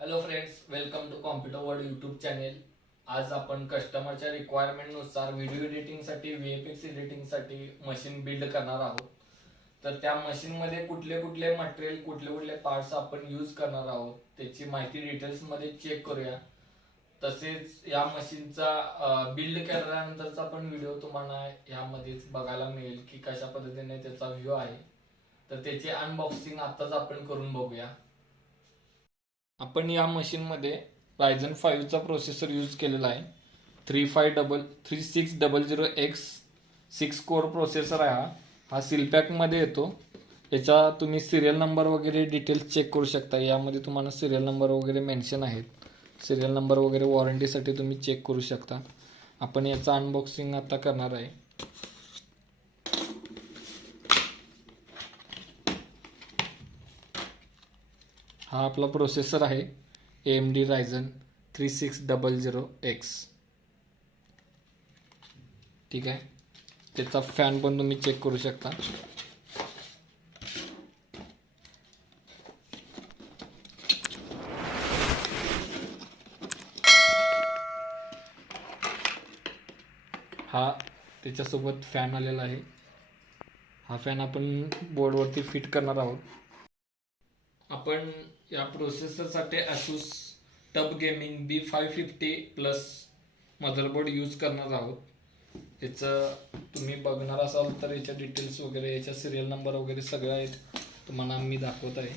Hello friends, welcome to computer world YouTube channel. आज आपण कस्टमरच्या रिक्वायरमेंटनुसार व्हिडिओ एडिटिंगसाठी VFX एडिटिंगसाठी मशीन बिल्ड करणार आहोत. तर त्या मशीनमध्ये कुठले कुठले मटेरियल कुठले कुठले पार्ट्स आपण यूज करणार आहोत त्याची माहिती डिटेल्समध्ये चेक करूया. तसेच या मशीनचा बिल्ड केल्यानंतरचा पण व्हिडिओ तुम्हाला यामध्येच बघायला मिळेल की कशा पद्धतीने त्याचा व्ह्यू आहे. तर त्याचे अनबॉक्सिंग आताच आपण करून बघूया. आपण या मशीनमध्ये रायझन 5चा प्रोसेसर यूज केलेला आहे. 3600X 6 कोर प्रोसेसर आहे. हा सीलपॅकमध्ये येतो. याचा तुम्ही सिरियल नंबर वगैरे डिटेल्स चेक करू शकता. यामध्ये तुम्हाला सिरियल नंबर वगैरे मेन्शन आहेत. सिरियल नंबर वगैरे वॉरंटीसाठी तुम्ही चेक करू शकता. आपण याचा अनबॉक्सिंग आता करणार आहे. हा आपला प्रोसेसर आहे AMD Ryzen 3600X. ठीक आहे. त्याचा फॅन पण तुम्ही चेक करू शकता. हा त्याच्यासोबत फॅन आलेला आहे. हा फॅन आपण बोर्डवरती फिट करणार आहोत. आपण या प्रोसेसरसाठी ASUS TUF gaming B550 plus motherboard use करणार आहोत. याचं तुम्ही बघणार असाल तर याच्या डिटेल्स वगैरे याच्या सिरियल नंबर वगैरे सगळं आहेत तुम्हाला मी दाखवत आहे.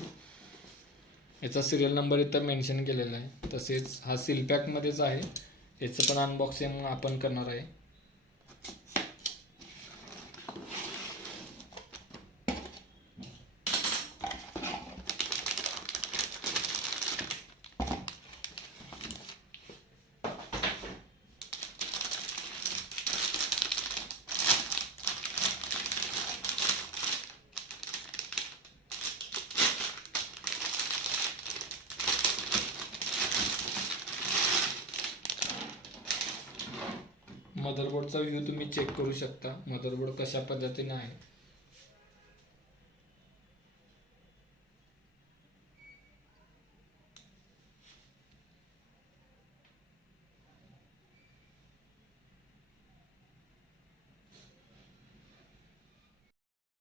याचा सिरियल नंबर इथं मेन्शन केलेला आहे. तसेच हा सीलपॅकमध्येच आहे. याचं पण अनबॉक्सिंग आपण करणार आहे. मदरबोर्डचा व्ह्यू तुम्ही चेक करू शकता. मदरबोर्ड कशा पद्धतीने आहे.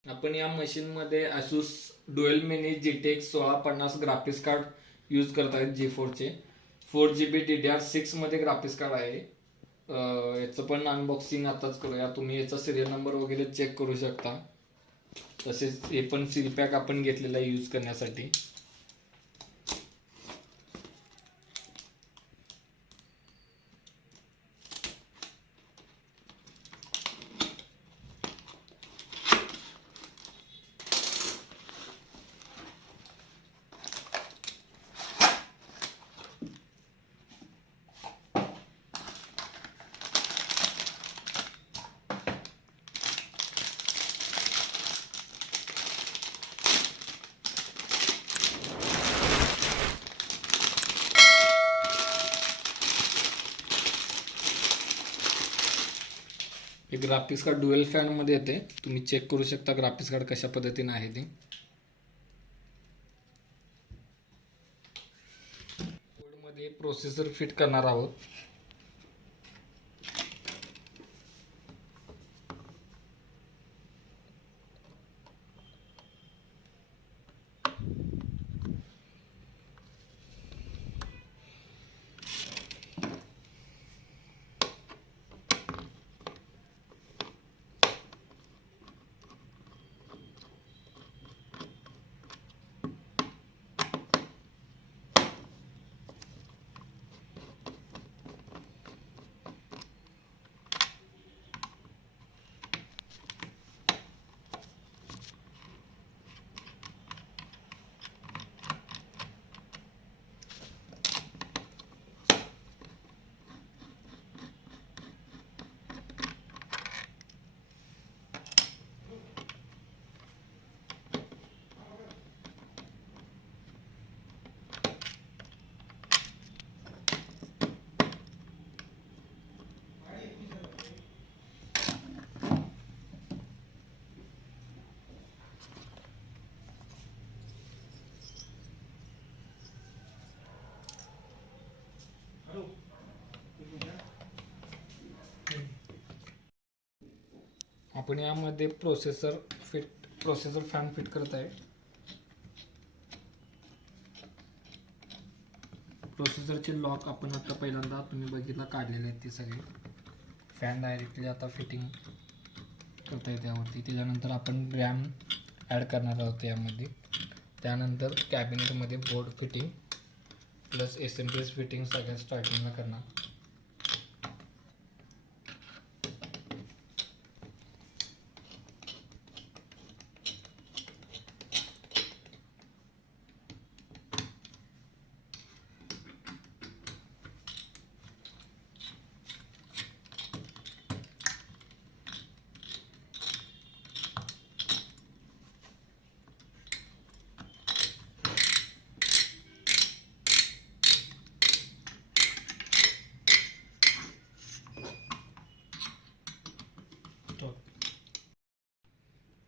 आपण या मशीनमध्ये ASUS dual mini GTX 1650 graphics card use करत आहेत. G4चे 4GB DDR6 मध्ये ग्राफिक्स कार्ड आहे. याचं पण अनबॉक्सिंग आताच करूया. तुम्ही याचा सिरियल नंबर वगैरे चेक करू शकता. तसेच हे पण सील पॅक आपण घेतलेला आहे यूज करण्यासाठी. हे ग्राफिक्स कार्ड डुएल फॅन मध्ये येते. तुम्ही चेक करू शकता ग्राफिक्स कार्ड कशा पद्धतीने आहे ते. बोर्डमध्ये प्रोसेसर फिट करणार आहोत. आपण यामध्ये प्रोसेसर फॅन फिट करत आहे. प्रोसेसरचे लॉक आपण आता पहिल्यांदा तुम्ही बघितला काढलेले आहेत ते सगळे. फॅन डायरेक्टली आता फिटिंग करता येते यावरती. त्याच्यानंतर आपण रॅम ॲड करणार आहोत यामध्ये. त्यानंतर कॅबिनेटमध्ये board fitting plus SMS fitting सगळ्यात स्टार्टिंगला करणार.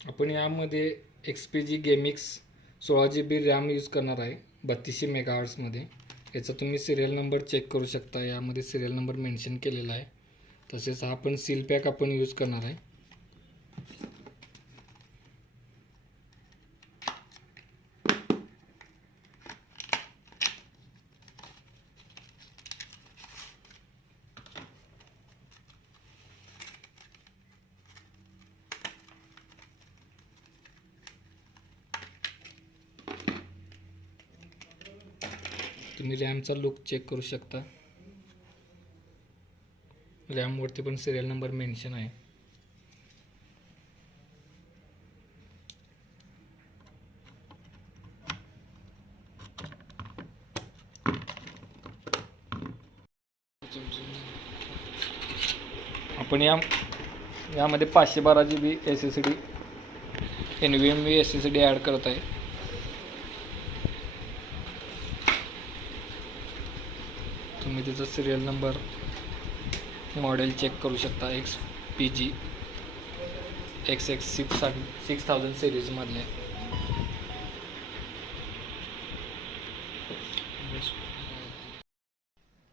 आपण यामध्ये XPG गेमिक्स 16GB रॅम यूज करणार आहे 3200 MHz. याचा तुम्ही सिरियल नंबर चेक करू शकता. यामध्ये सिरियल नंबर मेन्शन केलेला आहे. तसेच हा पण सील पॅक आपण यूज करणार आहे. तुम्ही रॅमचा लुक चेक करू शकता. रॅमवरती पण सिरियल नंबर मेन्शन आहे. आपण यामध्ये 512GB SSD NVMe SSD add करत आहे. तुम्ही त्याचा सिरियल नंबर मॉडेल चेक करू शकता. XPG XX6000 सिरीजमधले.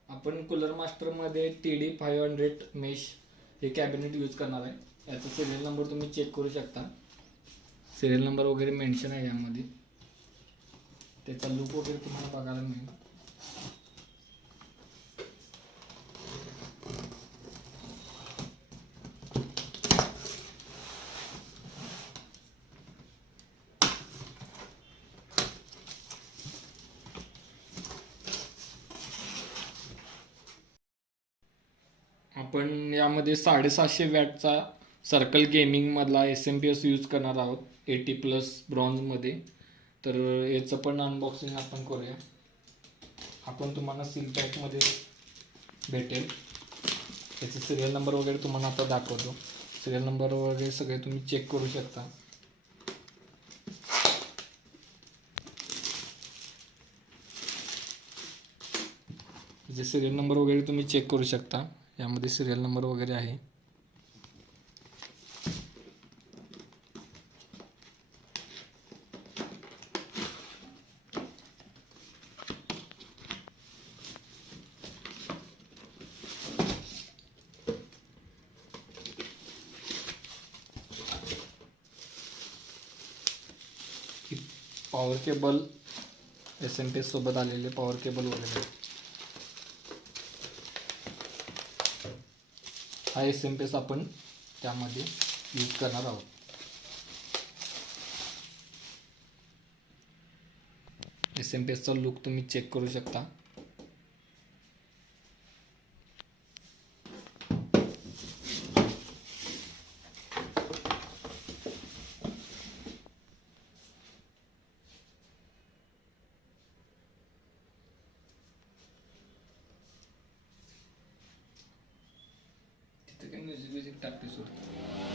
आपण कूलर मास्टरमध्ये TD500 मेश हे कॅबिनेट यूज करणार आहे. याचा सिरियल नंबर तुम्ही चेक करू शकता. सिरियल नंबर वगैरे मेन्शन आहे यामध्ये. त्याचा लुक वगैरे तुम्हाला बघायला मिळेल. आपण यामध्ये 750 वॅटचा सर्कल गेमिंगमधला SMPS यूज करणार आहोत 80+ ब्रॉन्झमध्ये. तर याचं पण अनबॉक्सिंग आपण करूया. आपण तुम्हाला सील पॅकमध्ये भेटेल. याचे सिरियल नंबर वगैरे तुम्हाला आता दाखवतो. सिरियल नंबर वगैरे सगळे तुम्ही चेक करू शकता. याचे सिरियल नंबर वगैरे तुम्ही चेक करू शकता. यामध्ये सिरियल नंबर वगैरे आहे. पॉवर केबल SMP सोबत आलेले पॉवर केबल वगैरे. हा SMP आपण त्यामध्ये यूज करणार आहोत. SMPSचा लुक तुम्ही चेक करू शकता. तिथे काही म्युझिक टाकतेस होतं.